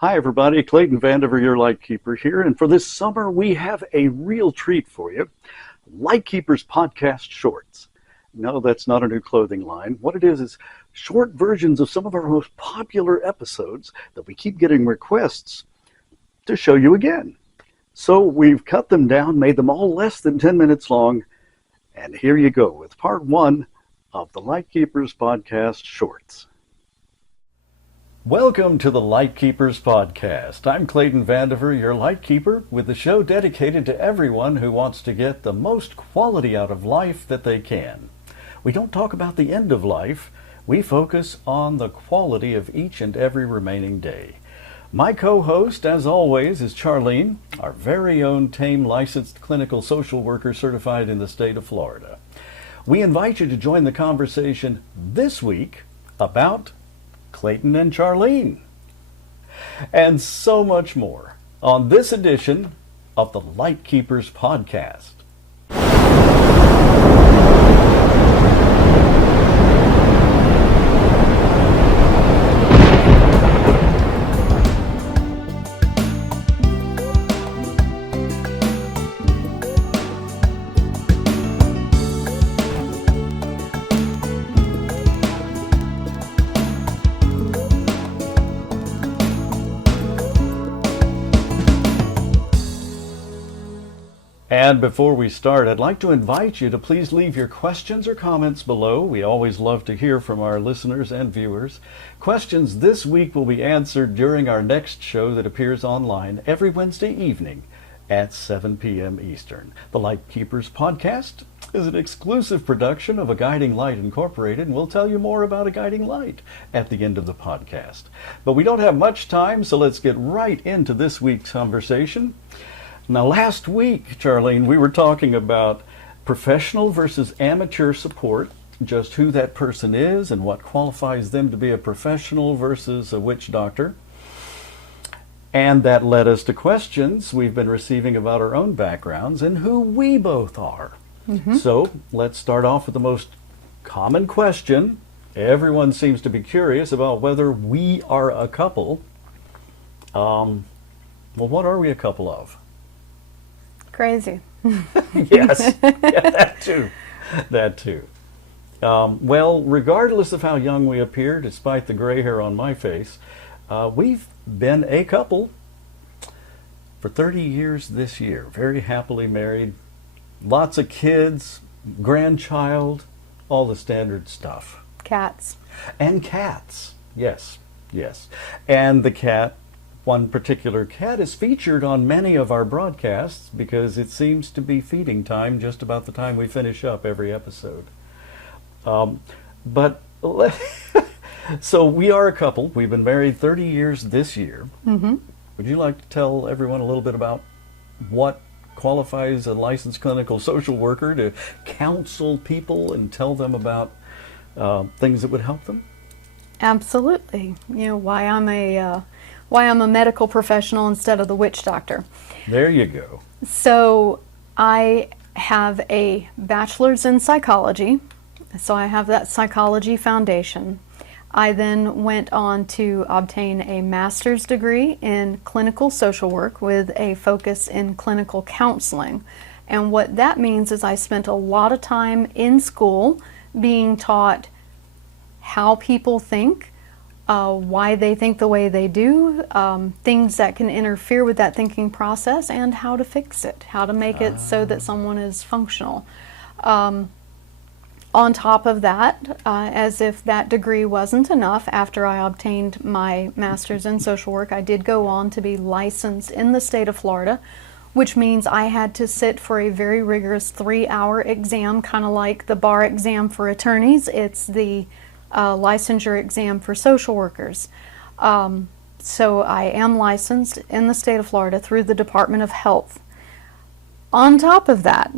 Hi, everybody. Clayton Vandiver, your Lightkeeper here. And for this summer, we have a real treat for you. Lightkeeper's Podcast Shorts. No, that's not a new clothing line. What it is short versions of some of our most popular episodes that we keep getting requests to show you again. So we've cut them down, made them all less than 10 minutes long. And here you go with part one of the Lightkeeper's Podcast Shorts. Welcome to the Lightkeepers Podcast. I'm Clayton Vandiver, your Lightkeeper, with the show dedicated to everyone who wants to get the most quality out of life that they can. We don't talk about the end of life. We focus on the quality of each and every remaining day. My co-host, as always, is Charlene, our very own TAME licensed clinical social worker certified in the state of Florida. We invite you to join the conversation this week about Clayton and Charlene, and so much more on this edition of the Lightkeepers Podcast. And before we start, I'd like to invite you to please leave your questions or comments below. We always love to hear from our listeners and viewers. Questions this week will be answered during our next show that appears online every Wednesday evening at 7 p.m. Eastern. The Lightkeepers Podcast is an exclusive production of A Guiding Light Incorporated, and we'll tell you more about A Guiding Light at the end of the podcast. But we don't have much time, so let's get right into this week's conversation. Now, last week, Charlene, we were talking about professional versus amateur support, just who that person is and what qualifies them to be a professional versus a witch doctor. And that led us to questions we've been receiving about our own backgrounds and who we both are. So let's start off with the most common question. Everyone seems to be curious about whether we are a couple. Well, what are we a couple of? Crazy. Yes, yeah, that too. Well, regardless of how young we appear, despite the gray hair on my face, we've been a couple for 30 years this year. Very happily married, lots of kids, grandchild, all the standard stuff. Cats. And cats, yes. And the cat, one particular cat, is featured on many of our broadcasts because it seems to be feeding time just about the time we finish up every episode. So we are a couple. We've been married 30 years this year. Would you like to tell everyone a little bit about what qualifies a licensed clinical social worker to counsel people and tell them about things that would help them? Absolutely. You know, why I'm a medical professional instead of the witch doctor. There you go. So I have a bachelor's in psychology, so I have that psychology foundation. I then went on to obtain a master's degree in clinical social work with a focus in clinical counseling. And what that means is I spent a lot of time in school being taught how people think, why they think the way they do, things that can interfere with that thinking process, and how to fix it, how to make it so that someone is functional. On top of that, as if that degree wasn't enough, after I obtained my master's in social work, I did go on to be licensed in the state of Florida, which means I had to sit for a very rigorous 3-hour exam, kind of like the bar exam for attorneys. It's the licensure exam for social workers. So I am licensed in the state of Florida through the Department of Health. On top of that,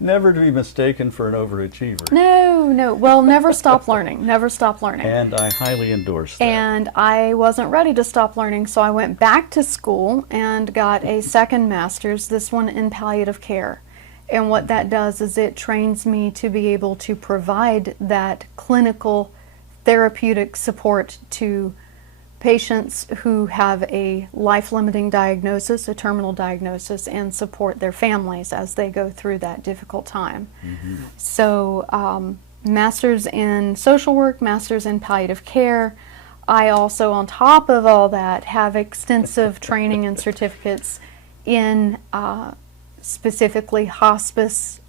Never to be mistaken for an overachiever. No. Well, never stop learning. Never stop learning. And I highly endorse that. And I wasn't ready to stop learning, so I went back to school and got a second master's, this one in palliative care. And what that does is it trains me to be able to provide that clinical therapeutic support to patients who have a life-limiting diagnosis, a terminal diagnosis, and support their families as they go through that difficult time. So master's in social work, master's in palliative care. I also, on top of all that, have extensive training and certificates in specifically hospice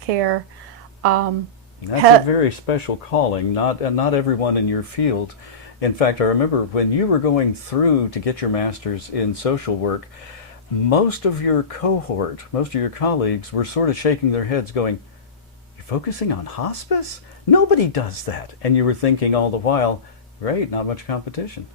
care. That's a very special calling. Not everyone in your field. In fact, I remember when you were going through to get your master's in social work, most of your cohort, most of your colleagues were sort of shaking their heads going, "You're focusing on hospice? Nobody does that." And you were thinking all the while, great, not much competition.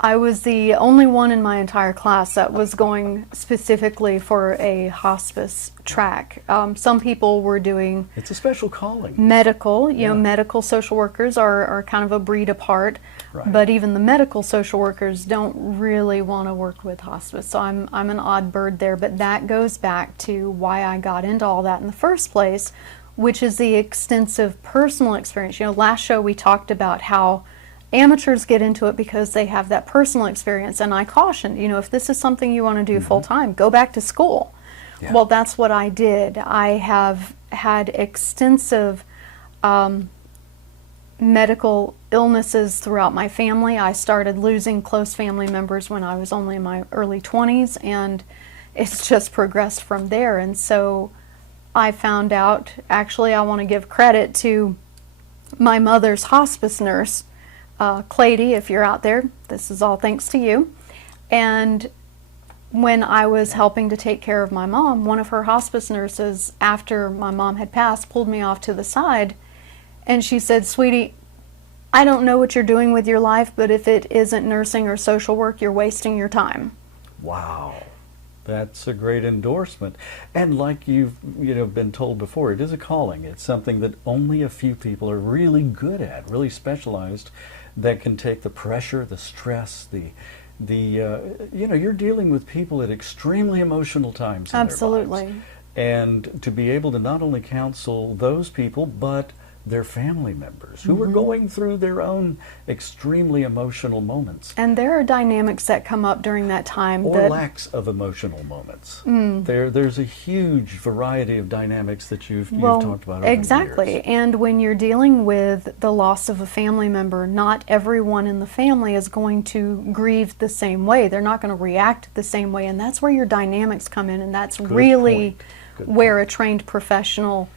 I was the only one in my entire class that was going specifically for a hospice track. Some people were doing It's a special calling. medical. You know, medical social workers are kind of a breed apart. Right. But even the medical social workers don't really want to work with hospice. So I'm an odd bird there. But that goes back to why I got into all that in the first place, which is the extensive personal experience. You know, last show we talked about how amateurs get into it because they have that personal experience, and I caution, you know, if this is something you want to do full time, go back to school. Yeah. Well, that's what I did. I have had extensive medical illnesses throughout my family. I started losing close family members when I was only in my early 20s, and it's just progressed from there. And so I found out, actually, I want to give credit to my mother's hospice nurse, Clayton, if you're out there, this is all thanks to you. And when I was helping to take care of my mom, one of her hospice nurses, after my mom had passed, pulled me off to the side and she said, "Sweetie, I don't know what you're doing with your life, but if it isn't nursing or social work, you're wasting your time." Wow. That's a great endorsement. And like you've been told before, it is a calling. It's something that only a few people are really good at, really specialized, that can take the pressure, the stress, you're dealing with people at extremely emotional times in Absolutely. their lives. And to be able to not only counsel those people, but their family members who are going through their own extremely emotional moments. And there are dynamics that come up during that time. Or lacks of emotional moments. There's a huge variety of dynamics that you've talked about over exactly. the years. And when you're dealing with the loss of a family member, not everyone in the family is going to grieve the same way. They're not going to react the same way. And that's where your dynamics come in. And that's really where a trained professional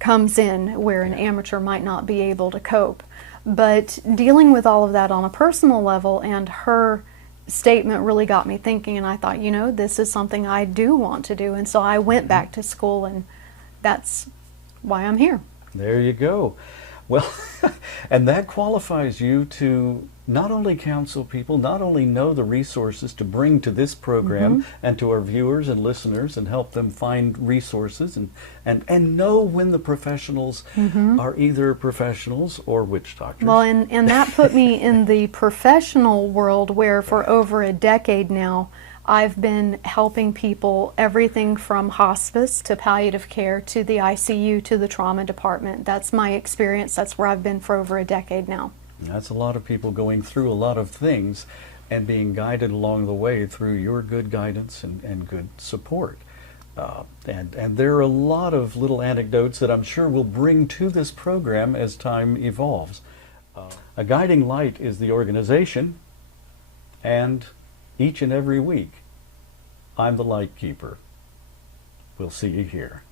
comes in, where an amateur might not be able to cope. But dealing with all of that on a personal level, and her statement really got me thinking, and I thought, you know, this is something I do want to do. And so I went back to school, and that's why I'm here. There you go. Well, and that qualifies you to not only counsel people, not only know the resources to bring to this program and to our viewers and listeners and help them find resources and know when the professionals are either professionals or witch doctors. Well, and that put me in the professional world where for over a decade now, I've been helping people everything from hospice to palliative care to the ICU to the trauma department. That's my experience. That's where I've been for over a decade now. That's a lot of people going through a lot of things and being guided along the way through your good guidance and good support. And there are a lot of little anecdotes that I'm sure we'll bring to this program as time evolves. A Guiding Light is the organization, and each and every week, I'm the Lightkeeper. We'll see you here.